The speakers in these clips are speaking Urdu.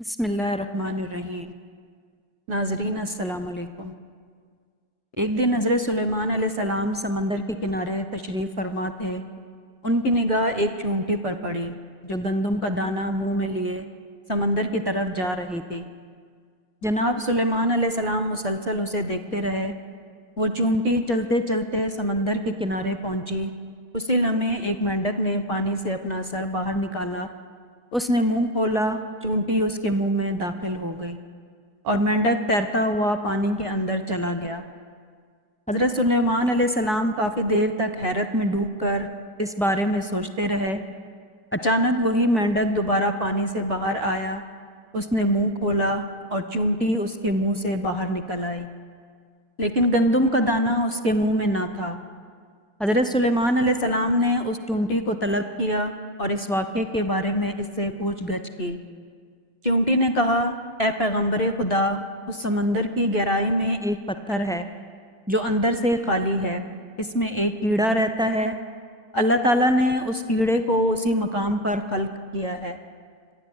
بسم اللہ الرحمن الرحیم۔ ناظرین السلام علیکم۔ ایک دن حضرت سلیمان علیہ السلام سمندر کے کنارے تشریف فرما تھے۔ ان کی نگاہ ایک چونٹی پر پڑی جو گندم کا دانہ منہ میں لیے سمندر کی طرف جا رہی تھی۔ جناب سلیمان علیہ السلام مسلسل اسے دیکھتے رہے۔ وہ چونٹی چلتے چلتے سمندر کے کنارے پہنچی۔ اسی لمحے ایک مینڈک نے پانی سے اپنا سر باہر نکالا۔ اس نے منہ کھولا، چونٹی اس کے منہ میں داخل ہو گئی اور مینڈک تیرتا ہوا پانی کے اندر چلا گیا۔ حضرت سلیمان علیہ السلام کافی دیر تک حیرت میں ڈوب کر اس بارے میں سوچتے رہے۔ اچانک وہی مینڈک دوبارہ پانی سے باہر آیا۔ اس نے منہ کھولا اور چونٹی اس کے منہ سے باہر نکل آئی، لیکن گندم کا دانہ اس کے منہ میں نہ تھا۔ حضرت سلیمان علیہ السلام نے اس چونٹی کو طلب کیا اور اس واقعے کے بارے میں اس سے پوچھ گچھ کی۔ چونٹی نے کہا، اے پیغمبر خدا، اس سمندر کی گہرائی میں ایک پتھر ہے جو اندر سے خالی ہے۔ اس میں ایک کیڑا رہتا ہے۔ اللہ تعالیٰ نے اس کیڑے کو اسی مقام پر خلق کیا ہے۔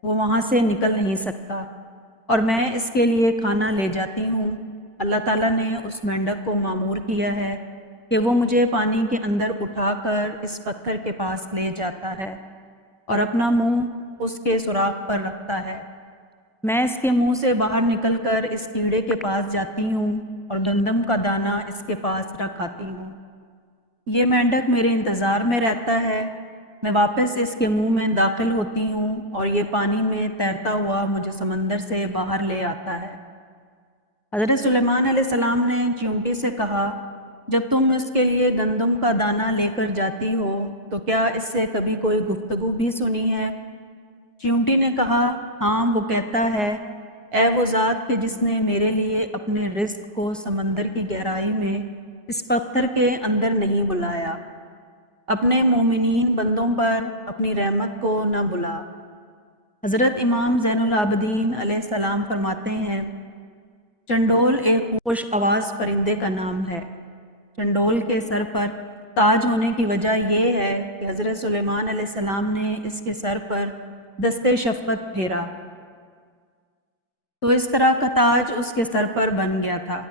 وہ وہاں سے نکل نہیں سکتا اور میں اس کے لیے کھانا لے جاتی ہوں۔ اللہ تعالیٰ نے اس مینڈک کو مامور کیا ہے کہ وہ مجھے پانی کے اندر اٹھا کر اس پتھر کے پاس لے جاتا ہے اور اپنا منہ اس کے سوراخ پر رکھتا ہے۔ میں اس کے منہ سے باہر نکل کر اس کیڑے کے پاس جاتی ہوں اور گندم کا دانہ اس کے پاس رکھ آتی ہوں۔ یہ مینڈک میرے انتظار میں رہتا ہے۔ میں واپس اس کے منہ میں داخل ہوتی ہوں اور یہ پانی میں تیرتا ہوا مجھے سمندر سے باہر لے آتا ہے۔ حضرت سلیمان علیہ السلام نے چیونٹی سے کہا، جب تم اس کے لیے گندم کا دانہ لے کر جاتی ہو تو کیا اس سے کبھی کوئی گفتگو بھی سنی ہے؟ چیونٹی نے کہا، ہاں، وہ کہتا ہے، اے وہ ذات کہ جس نے میرے لیے اپنے رزق کو سمندر کی گہرائی میں اس پتھر کے اندر نہیں بلایا، اپنے مومنین بندوں پر اپنی رحمت کو نہ بلا۔ حضرت امام زین العابدین علیہ السلام فرماتے ہیں، چنڈول ایک خوش آواز پرندے کا نام ہے۔ چنڈول کے سر پر تاج ہونے کی وجہ یہ ہے کہ حضرت سلیمان علیہ السلام نے اس کے سر پر دستے شفقت پھیرا تو اس طرح کا تاج اس کے سر پر بن گیا تھا۔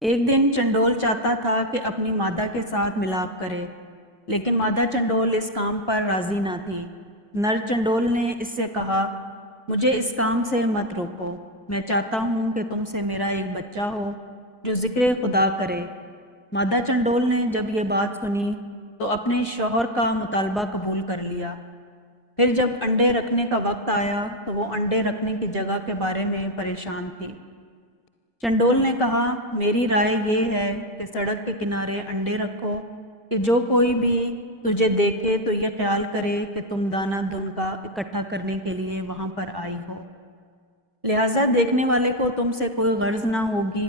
ایک دن چنڈول چاہتا تھا کہ اپنی مادہ کے ساتھ ملاپ کرے، لیکن مادہ چنڈول اس کام پر راضی نہ تھی۔ نر چنڈول نے اس سے کہا، مجھے اس کام سے مت روکو، میں چاہتا ہوں کہ تم سے میرا ایک بچہ ہو جو ذکر خدا کرے۔ مادہ چنڈول نے جب یہ بات سنی تو اپنے شوہر کا مطالبہ قبول کر لیا۔ پھر جب انڈے رکھنے کا وقت آیا تو وہ انڈے رکھنے کی جگہ کے بارے میں پریشان تھی۔ چنڈول نے کہا، میری رائے یہ ہے کہ سڑک کے کنارے انڈے رکھو کہ جو کوئی بھی تجھے دیکھے تو یہ خیال کرے کہ تم دانہ دن کا اکٹھا کرنے کے لیے وہاں پر آئی ہو، لہٰذا دیکھنے والے کو تم سے کوئی غرض نہ ہوگی۔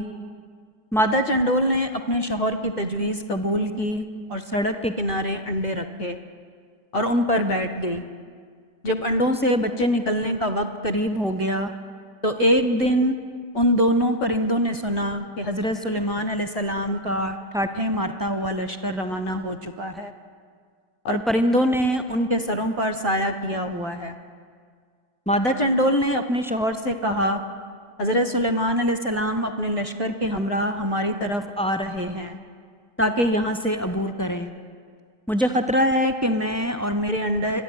مادہ چنڈول نے اپنے شوہر کی تجویز قبول کی اور سڑک کے کنارے انڈے رکھے اور ان پر بیٹھ گئی۔ جب انڈوں سے بچے نکلنے کا وقت قریب ہو گیا تو ایک دن ان دونوں پرندوں نے سنا کہ حضرت سلیمان علیہ السلام کا ٹھاٹھیں مارتا ہوا لشکر روانہ ہو چکا ہے اور پرندوں نے ان کے سروں پر سایہ کیا ہوا ہے۔ مادہ چنڈول نے اپنے شوہر سے کہا، حضرت سلیمان علیہ السلام اپنے لشکر کے ہمراہ ہماری طرف آ رہے ہیں تاکہ یہاں سے عبور کریں۔ مجھے خطرہ ہے کہ میں اور میرے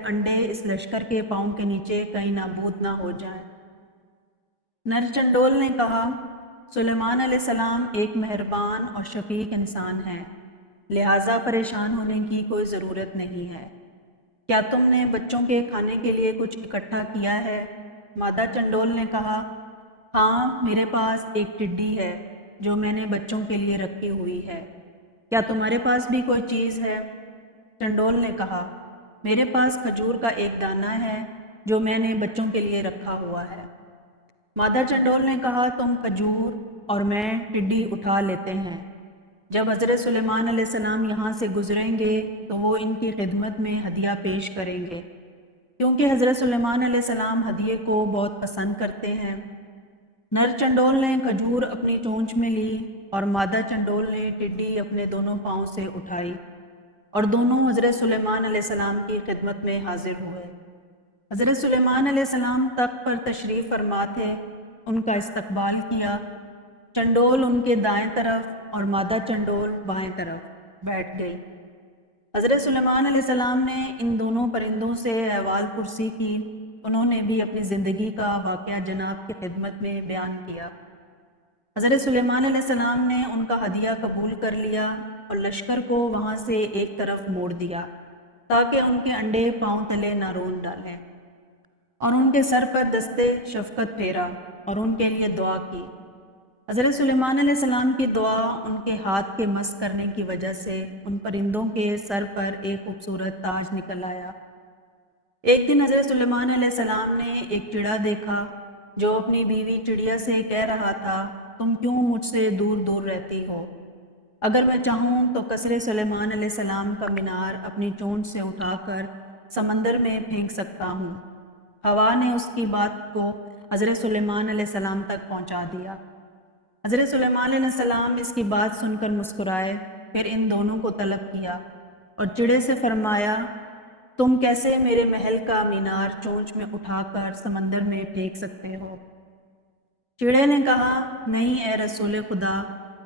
انڈے اس لشکر کے پاؤں کے نیچے کہیں نابود نہ ہو جائیں۔ نر چنڈول نے کہا، سلیمان علیہ السلام ایک مہربان اور شفیق انسان ہیں، لہٰذا پریشان ہونے کی کوئی ضرورت نہیں ہے۔ کیا تم نے بچوں کے کھانے کے لیے کچھ اکٹھا کیا ہے؟ مادہ چنڈول نے کہا، ہاں، میرے پاس ایک ٹڈی ہے جو میں نے بچوں کے لیے رکھی ہوئی ہے۔ کیا تمہارے پاس بھی کوئی چیز ہے؟ چنڈول نے کہا، میرے پاس کھجور کا ایک دانہ ہے جو میں نے بچوں کے لیے رکھا ہوا ہے۔ مادہ چنڈول نے کہا، تم کھجور اور میں ٹڈی اٹھا لیتے ہیں۔ جب حضرت سلیمان علیہ السلام یہاں سے گزریں گے تو وہ ان کی خدمت میں ہدیہ پیش کریں گے، کیونکہ حضرت سلیمان علیہ السلام ہدیے کو بہت پسند کرتے ہیں۔ نر چنڈول نے کھجور اپنی چونچ میں لی اور مادہ چنڈول نے ٹڈی اپنے دونوں پاؤں سے اٹھائی۔ اور دونوں حضرت سلیمان علیہ السلام کی خدمت میں حاضر ہوئے۔ حضرت سلیمان علیہ السلام تخت پر تشریف فرما تھے، ان کا استقبال کیا۔ چنڈول ان کے دائیں طرف اور مادہ چنڈول بائیں طرف بیٹھ گئی۔ حضرت سلیمان علیہ السلام نے ان دونوں پرندوں سے احوال پرسی کی۔ انہوں نے بھی اپنی زندگی کا واقعہ جناب کی خدمت میں بیان کیا۔ حضرت سلیمان علیہ السلام نے ان کا ہدیہ قبول کر لیا اور لشکر کو وہاں سے ایک طرف موڑ دیا تاکہ ان کے انڈے پاؤں تلے نہ رون ڈالیں، اور ان کے سر پر دستے شفقت پھیرا اور ان کے لیے دعا کی۔ حضرت سلیمان علیہ السلام کی دعا ان کے ہاتھ کے مس کرنے کی وجہ سے ان پرندوں کے سر پر ایک خوبصورت تاج نکل آیا۔ ایک دن حضرت سلیمان علیہ السلام نے ایک چڑا دیکھا جو اپنی بیوی چڑیا سے کہہ رہا تھا، تم کیوں مجھ سے دور دور رہتی ہو؟ اگر میں چاہوں تو قصر سلیمان علیہ السلام کا مینار اپنی چونچ سے اٹھا کر سمندر میں پھینک سکتا ہوں۔ ہوا نے اس کی بات کو حضرت سلیمان علیہ السلام تک پہنچا دیا۔ حضرت سلیمان علیہ السلام اس کی بات سن کر مسکرائے، پھر ان دونوں کو طلب کیا اور چڑے سے فرمایا، تم کیسے میرے محل کا مینار چونچ میں اٹھا کر سمندر میں پھینک سکتے ہو؟ چڑے نے کہا، نہیں اے رسول خدا،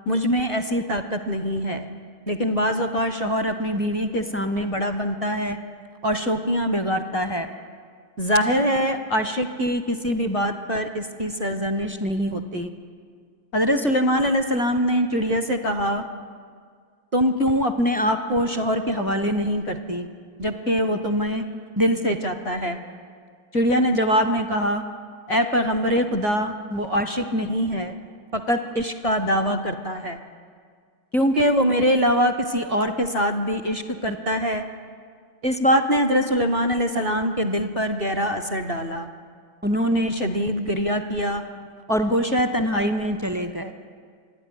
مجھ میں ایسی طاقت نہیں ہے، لیکن بعض اوقات شوہر اپنی بیوی کے سامنے بڑا بنتا ہے اور شوخیاں بگاڑتا ہے۔ ظاہر ہے عاشق کی کسی بھی بات پر اس کی سرزنش نہیں ہوتی۔ حضرت سلیمان علیہ السلام نے چڑیا سے کہا، تم کیوں اپنے آپ کو شوہر کے حوالے نہیں کرتی جبکہ وہ تمہیں دل سے چاہتا ہے؟ چڑیا نے جواب میں کہا، اے پیغمبر خدا، وہ عاشق نہیں ہے، فقط عشق کا دعویٰ کرتا ہے، کیونکہ وہ میرے علاوہ کسی اور کے ساتھ بھی عشق کرتا ہے۔ اس بات نے حضرت سلیمان علیہ السلام کے دل پر گہرا اثر ڈالا۔ انہوں نے شدید گریہ کیا اور گوشہ تنہائی میں چلے گئے،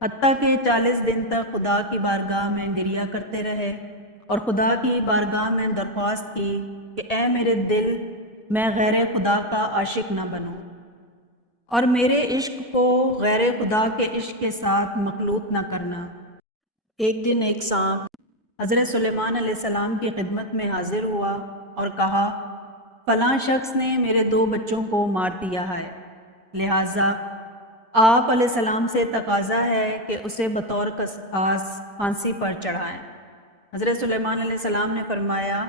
حتیٰ کہ 40 دن تک خدا کی بارگاہ میں گریہ کرتے رہے اور خدا کی بارگاہ میں درخواست کی کہ اے میرے دل، میں غیر خدا کا عاشق نہ بنوں اور میرے عشق کو غیر خدا کے عشق کے ساتھ مخلوط نہ کرنا۔ ایک دن ایک سانپ حضرت سلیمان علیہ السلام کی خدمت میں حاضر ہوا اور کہا، فلاں شخص نے میرے 2 بچوں کو مار دیا ہے، لہٰذا آپ علیہ السلام سے تقاضا ہے کہ اسے بطور قصاص پھانسی پر چڑھائیں۔ حضرت سلیمان علیہ السلام نے فرمایا،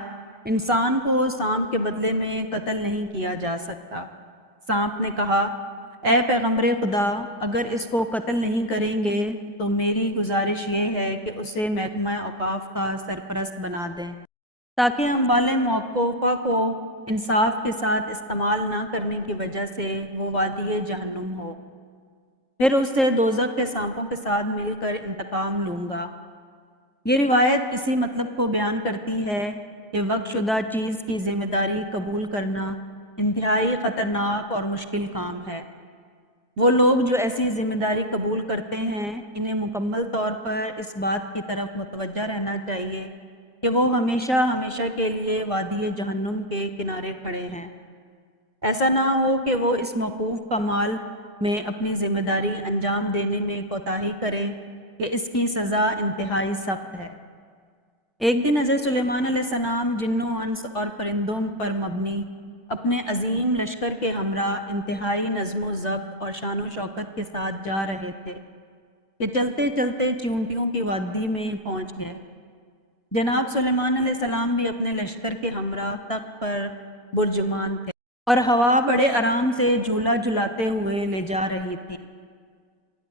انسان کو سانپ کے بدلے میں قتل نہیں کیا جا سکتا۔ سانپ نے کہا، اے پیغمبر خدا، اگر اس کو قتل نہیں کریں گے تو میری گزارش یہ ہے کہ اسے محکمہ اوقاف کا سرپرست بنا دیں تاکہ اموال موقوفہ کو انصاف کے ساتھ استعمال نہ کرنے کی وجہ سے وہ وادی جہنم ہو، پھر اس سے دوزخ کے سانپوں کے ساتھ مل کر انتقام لوں گا۔ یہ روایت اسی مطلب کو بیان کرتی ہے کہ وقف شدہ چیز کی ذمہ داری قبول کرنا انتہائی خطرناک اور مشکل کام ہے۔ وہ لوگ جو ایسی ذمہ داری قبول کرتے ہیں، انہیں مکمل طور پر اس بات کی طرف متوجہ رہنا چاہیے کہ وہ ہمیشہ ہمیشہ کے لیے وادی جہنم کے کنارے کھڑے ہیں۔ ایسا نہ ہو کہ وہ اس موقوف کمال میں اپنی ذمہ داری انجام دینے میں کوتاہی کرے کہ اس کی سزا انتہائی سخت ہے۔ ایک دن حضرت سلیمان علیہ السلام جنوں انس اور پرندوں پر مبنی اپنے عظیم لشکر کے ہمراہ انتہائی نظم و ضبط اور شان و شوکت کے ساتھ جا رہے تھے کہ چلتے چلتے چیونٹیوں کی وادی میں پہنچ گئے۔ جناب سلیمان علیہ السلام بھی اپنے لشکر کے ہمراہ تخت پر برجمان تھے اور ہوا بڑے آرام سے جھولا جھلاتے ہوئے لے جا رہی تھی۔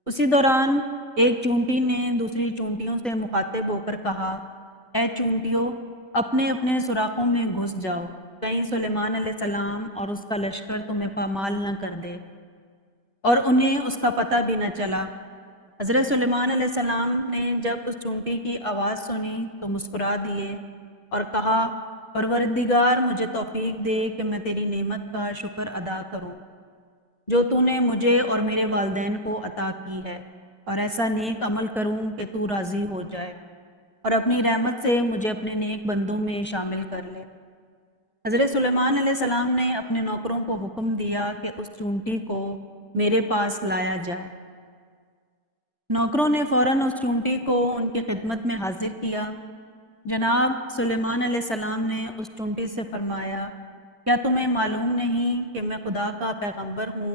اسی دوران ایک چونٹی نے دوسری چونٹیوں سے مخاطب ہو کر کہا، اے چونٹیوں، اپنے اپنے سوراخوں میں گھس جاؤ، کہیں سلیمان علیہ السلام اور اس کا لشکر تمہیں پامال نہ کر دے اور انہیں اس کا پتہ بھی نہ چلا۔ حضرت سلیمان علیہ السلام نے جب اس چونٹی کی آواز سنی تو مسکرا دیے اور کہا، پروردگار، مجھے توفیق دے کہ میں تیری نعمت کا شکر ادا کروں جو تو نے مجھے اور میرے والدین کو عطا کی ہے، اور ایسا نیک عمل کروں کہ تو راضی ہو جائے اور اپنی رحمت سے مجھے اپنے نیک بندوں میں شامل کر لے۔ حضرت سلیمان علیہ السلام نے اپنے نوکروں کو حکم دیا کہ اس چونٹی کو میرے پاس لایا جائے۔ نوکروں نے فوراً اس چونٹی کو ان کی خدمت میں حاضر کیا۔ جناب سلیمان علیہ السلام نے اس چونٹی سے فرمایا، کیا تمہیں معلوم نہیں کہ میں خدا کا پیغمبر ہوں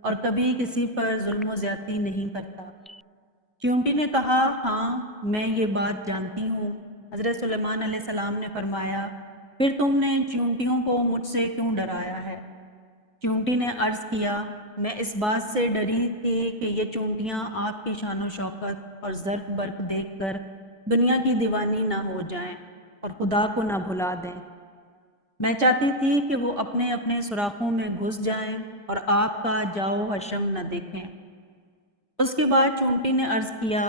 اور کبھی کسی پر ظلم و زیادتی نہیں کرتا؟ چونٹی نے کہا، ہاں میں یہ بات جانتی ہوں۔ حضرت سلیمان علیہ السلام نے فرمایا، پھر تم نے چونٹیوں کو مجھ سے کیوں ڈرایا ہے؟ چونٹی نے عرض کیا، میں اس بات سے ڈری تھی کہ یہ چونٹیاں آپ کی شان و شوکت اور زرق برق دیکھ کر دنیا کی دیوانی نہ ہو جائیں اور خدا کو نہ بھلا دیں۔ میں چاہتی تھی کہ وہ اپنے اپنے سوراخوں میں گھس جائیں اور آپ کا جاؤ حشم نہ دیکھیں۔ اس کے بعد چونٹی نے عرض کیا،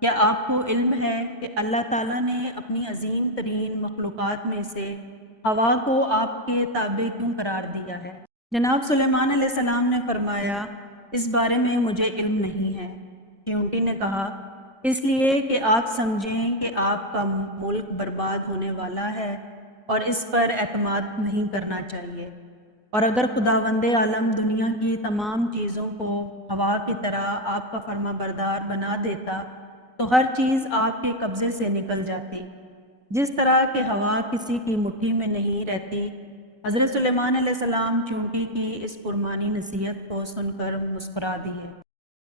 کیا آپ کو علم ہے کہ اللہ تعالیٰ نے اپنی عظیم ترین مخلوقات میں سے ہوا کو آپ کے تابع کیوں قرار دیا ہے؟ جناب سلیمان علیہ السلام نے فرمایا، اس بارے میں مجھے علم نہیں ہے۔ چونٹی نے کہا، اس لیے کہ آپ سمجھیں کہ آپ کا ملک برباد ہونے والا ہے اور اس پر اعتماد نہیں کرنا چاہیے، اور اگر خداوند عالم دنیا کی تمام چیزوں کو ہوا کی طرح آپ کا فرما بردار بنا دیتا تو ہر چیز آپ کے قبضے سے نکل جاتی، جس طرح کہ ہوا کسی کی مٹھی میں نہیں رہتی۔ حضرت سلیمان علیہ السلام چونٹی کی اس پرمانی نصیحت کو سن کر مسکرا دیے۔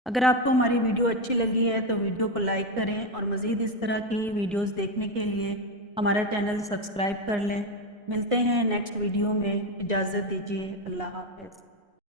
اگر آپ کو ہماری ویڈیو اچھی لگی ہے تو ویڈیو کو لائک کریں اور مزید اس طرح کی ویڈیوز دیکھنے کے لیے ہمارا چینل سبسکرائب کر لیں۔ ملتے ہیں نیکسٹ ویڈیو میں، اجازت دیجیے، اللہ حافظ۔